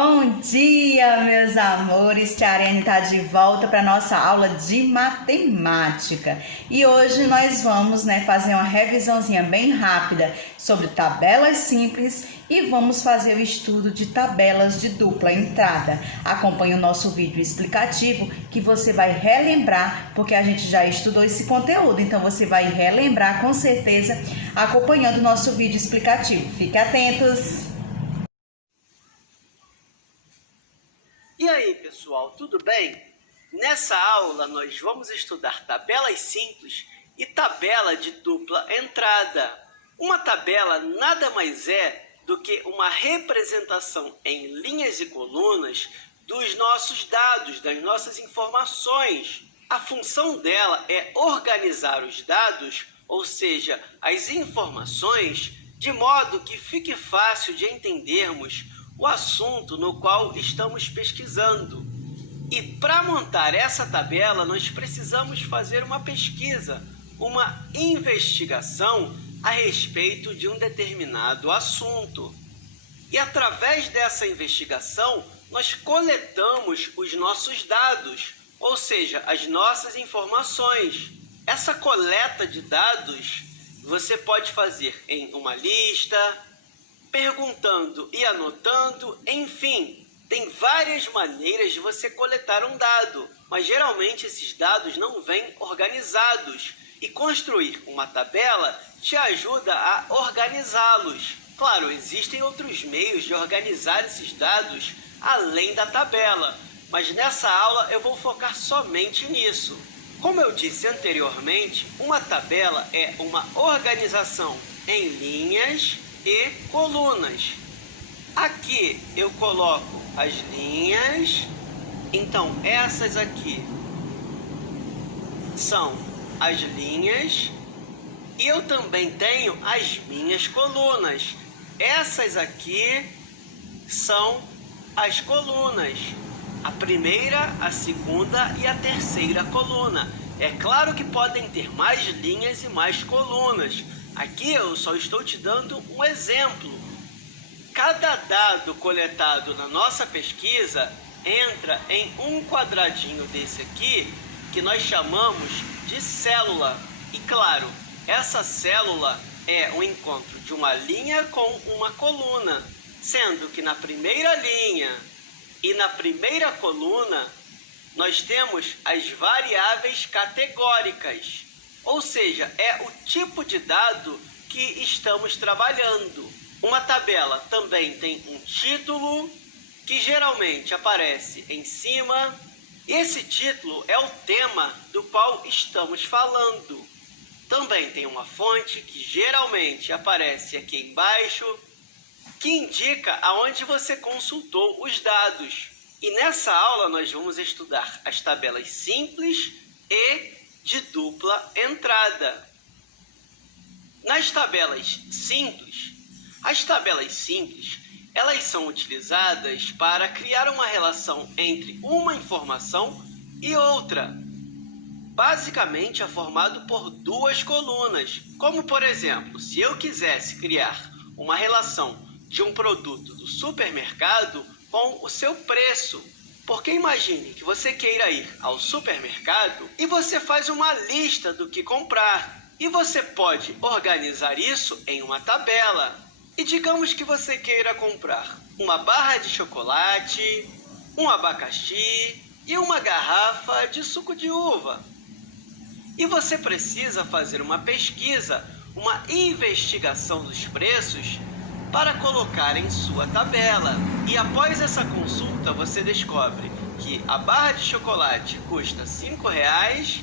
Bom dia, meus amores! Tia Arene está de volta para nossa aula de matemática. E hoje nós vamos fazer uma revisãozinha bem rápida sobre tabelas simples e vamos fazer o estudo de tabelas de dupla entrada. Acompanhe o nosso vídeo explicativo que você vai relembrar, porque a gente já estudou esse conteúdo, então você vai relembrar com certeza acompanhando o nosso vídeo explicativo. Fiquem atentos! E aí, pessoal, tudo bem? Nessa aula nós vamos estudar tabelas simples e tabela de dupla entrada. Uma tabela nada mais é do que uma representação em linhas e colunas dos nossos dados, das nossas informações. A função dela é organizar os dados, ou seja, as informações, de modo que fique fácil de entendermos o assunto no qual estamos pesquisando. E para montar essa tabela, nós precisamos fazer uma pesquisa, uma investigação a respeito de um determinado assunto. E através dessa investigação, nós coletamos os nossos dados, ou seja, as nossas informações. Essa coleta de dados você pode fazer em uma lista, perguntando e anotando, enfim, tem várias maneiras de você coletar um dado, mas geralmente esses dados não vêm organizados e construir uma tabela te ajuda a organizá-los. Claro, existem outros meios de organizar esses dados além da tabela, mas nessa aula eu vou focar somente nisso. Como eu disse anteriormente, uma tabela é uma organização em linhas e colunas. Aqui eu coloco as linhas, então essas aqui são as linhas e eu também tenho as minhas colunas. Essas aqui são as colunas, a primeira, a segunda e a terceira coluna. É claro que podem ter mais linhas e mais colunas. Aqui eu só estou te dando um exemplo. Cada dado coletado na nossa pesquisa entra em um quadradinho desse aqui, que nós chamamos de célula. E claro, essa célula é o encontro de uma linha com uma coluna, sendo que na primeira linha e na primeira coluna nós temos as variáveis categóricas. Ou seja, é o tipo de dado que estamos trabalhando. Uma tabela também tem um título, que geralmente aparece em cima. Esse título é o tema do qual estamos falando. Também tem uma fonte, que geralmente aparece aqui embaixo, que indica aonde você consultou os dados. E nessa aula nós vamos estudar as tabelas simples e de dupla entrada. Nas tabelas simples, as tabelas simples, elas são utilizadas para criar uma relação entre uma informação e outra. Basicamente é formado por duas colunas, como por exemplo, se eu quisesse criar uma relação de um produto do supermercado com o seu preço. Porque imagine que você queira ir ao supermercado e você faz uma lista do que comprar. E você pode organizar isso em uma tabela. E digamos que você queira comprar uma barra de chocolate, um abacaxi e uma garrafa de suco de uva. E você precisa fazer uma pesquisa, uma investigação dos preços para colocar em sua tabela. E após essa consulta, você descobre que a barra de chocolate custa R$ 5,00,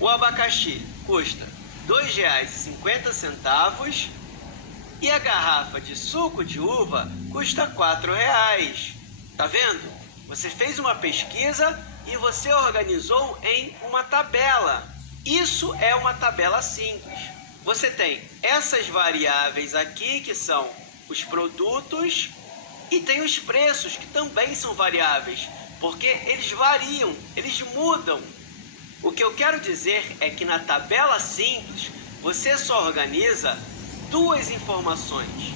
o abacaxi custa R$ 2,50 e a garrafa de suco de uva custa R$ 4,00. Tá vendo? Você fez uma pesquisa e você organizou em uma tabela. Isso é uma tabela simples. Você tem essas variáveis aqui, que são os produtos, e tem os preços, que também são variáveis, porque eles variam, eles mudam. O que eu quero dizer é que na tabela simples, você só organiza duas informações.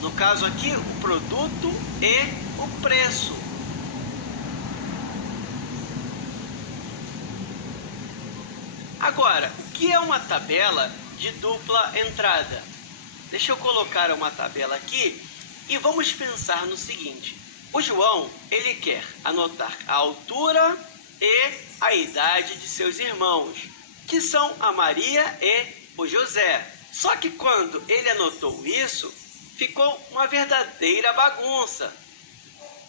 No caso aqui, o produto e o preço. Agora, o que é uma tabela de dupla entrada? Deixa eu colocar uma tabela aqui e vamos pensar no seguinte. O João, ele quer anotar a altura e a idade de seus irmãos, que são a Maria e o José. Só que quando ele anotou isso, ficou uma verdadeira bagunça.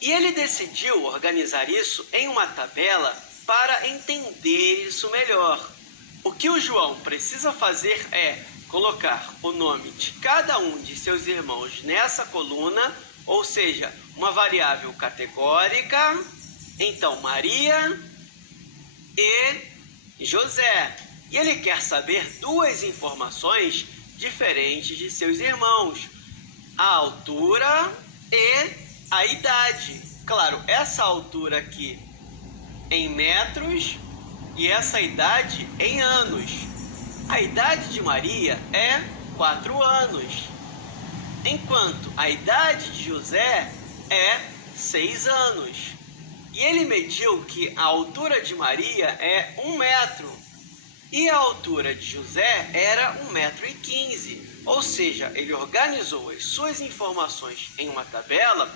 E ele decidiu organizar isso em uma tabela para entender isso melhor. O que o João precisa fazer é colocar o nome de cada um de seus irmãos nessa coluna, ou seja, uma variável categórica. Então, Maria e José. E ele quer saber duas informações diferentes de seus irmãos: a altura e a idade. Claro, essa altura aqui em metros e essa idade em anos. A idade de Maria é 4 anos, enquanto a idade de José é 6 anos. E ele mediu que a altura de Maria é 1 metro e a altura de José era 1,15 m. Ou seja, ele organizou as suas informações em uma tabela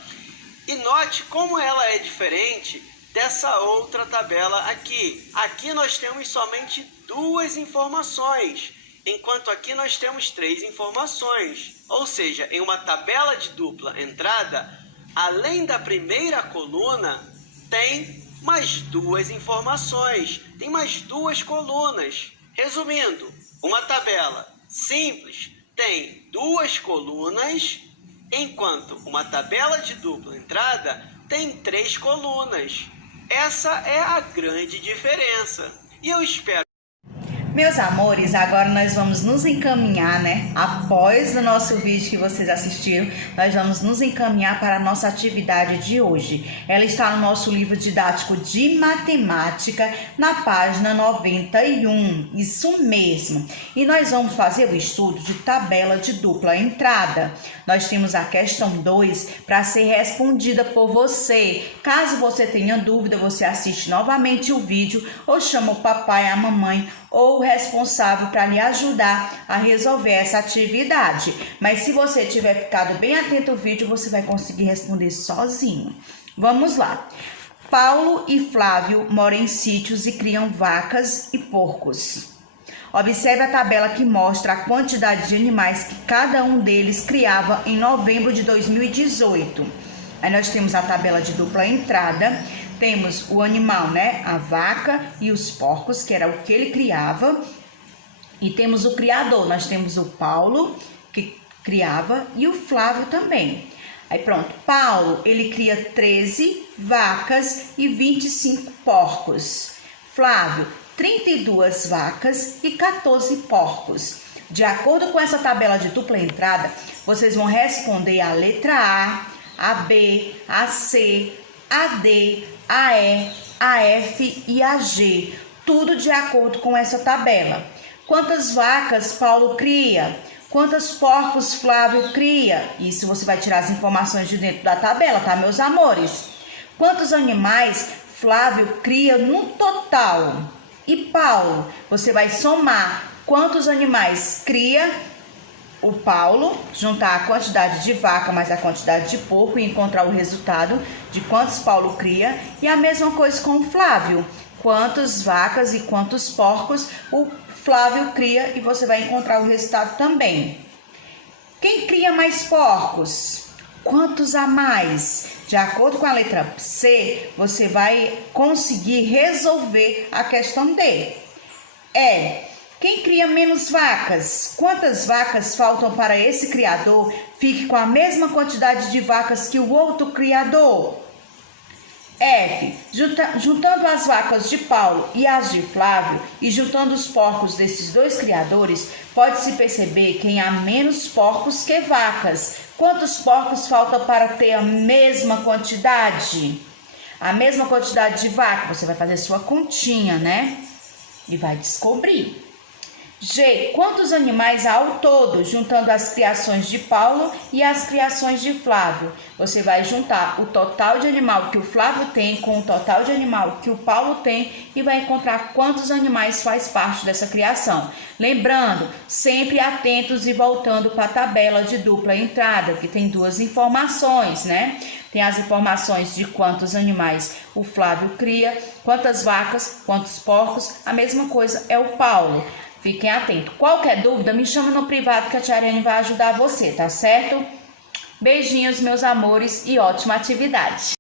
e note como ela é diferente dessa outra tabela aqui. Aqui nós temos somente 2 informações, enquanto aqui nós temos 3 informações. Ou seja, em uma tabela de dupla entrada, além da primeira coluna, tem mais 2 informações, tem mais 2 colunas. Resumindo, uma tabela simples tem 2 colunas, enquanto uma tabela de dupla entrada tem 3 colunas. Essa é a grande diferença. E eu espero. Meus amores, agora nós vamos nos encaminhar, após o nosso vídeo que vocês assistiram, nós vamos nos encaminhar para a nossa atividade de hoje. Ela está no nosso livro didático de matemática, na página 91, isso mesmo. E nós vamos fazer o estudo de tabela de dupla entrada. Nós temos a questão 2 para ser respondida por você. Caso você tenha dúvida, você assiste novamente o vídeo ou chama o papai, a mamãe ou o responsável para lhe ajudar a resolver essa atividade. Mas se você tiver ficado bem atento ao vídeo, você vai conseguir responder sozinho. Vamos lá. Paulo e Flávio moram em sítios e criam vacas e porcos. Observe a tabela que mostra a quantidade de animais que cada um deles criava em novembro de 2018. Aí nós temos a tabela de dupla entrada. Temos o animal, a vaca e os porcos, que era o que ele criava. E temos o criador, nós temos o Paulo, que criava, e o Flávio também. Aí pronto, Paulo, ele cria 13 vacas e 25 porcos. Flávio, 32 vacas e 14 porcos. De acordo com essa tabela de dupla entrada, vocês vão responder a letra A B, a C, a D, a E, a F e a G. Tudo de acordo com essa tabela. Quantas vacas Paulo cria? Quantos porcos Flávio cria? Isso você vai tirar as informações de dentro da tabela, tá, meus amores? Quantos animais Flávio cria no total? E Paulo, você vai somar quantos animais cria o Paulo, juntar a quantidade de vaca mais a quantidade de porco e encontrar o resultado de quantos Paulo cria. E a mesma coisa com o Flávio. Quantas vacas e quantos porcos o Flávio cria e você vai encontrar o resultado também. Quem cria mais porcos? Quantos a mais? De acordo com a letra C, você vai conseguir resolver a questão D. Quem cria menos vacas? Quantas vacas faltam para esse criador fique com a mesma quantidade de vacas que o outro criador? F. Juntando as vacas de Paulo e as de Flávio e juntando os porcos desses dois criadores, pode-se perceber quem há menos porcos que vacas. Quantos porcos faltam para ter a mesma quantidade? A mesma quantidade de vaca. Você vai fazer sua continha, E vai descobrir. G. Quantos animais há ao todo, juntando as criações de Paulo e as criações de Flávio? Você vai juntar o total de animal que o Flávio tem com o total de animal que o Paulo tem e vai encontrar quantos animais faz parte dessa criação. Lembrando, sempre atentos e voltando para a tabela de dupla entrada, que tem duas informações, né? Tem as informações de quantos animais o Flávio cria, quantas vacas, quantos porcos, a mesma coisa é o Paulo. Fiquem atentos. Qualquer dúvida, me chama no privado que a tia Ariane vai ajudar você, tá certo? Beijinhos, meus amores, e ótima atividade!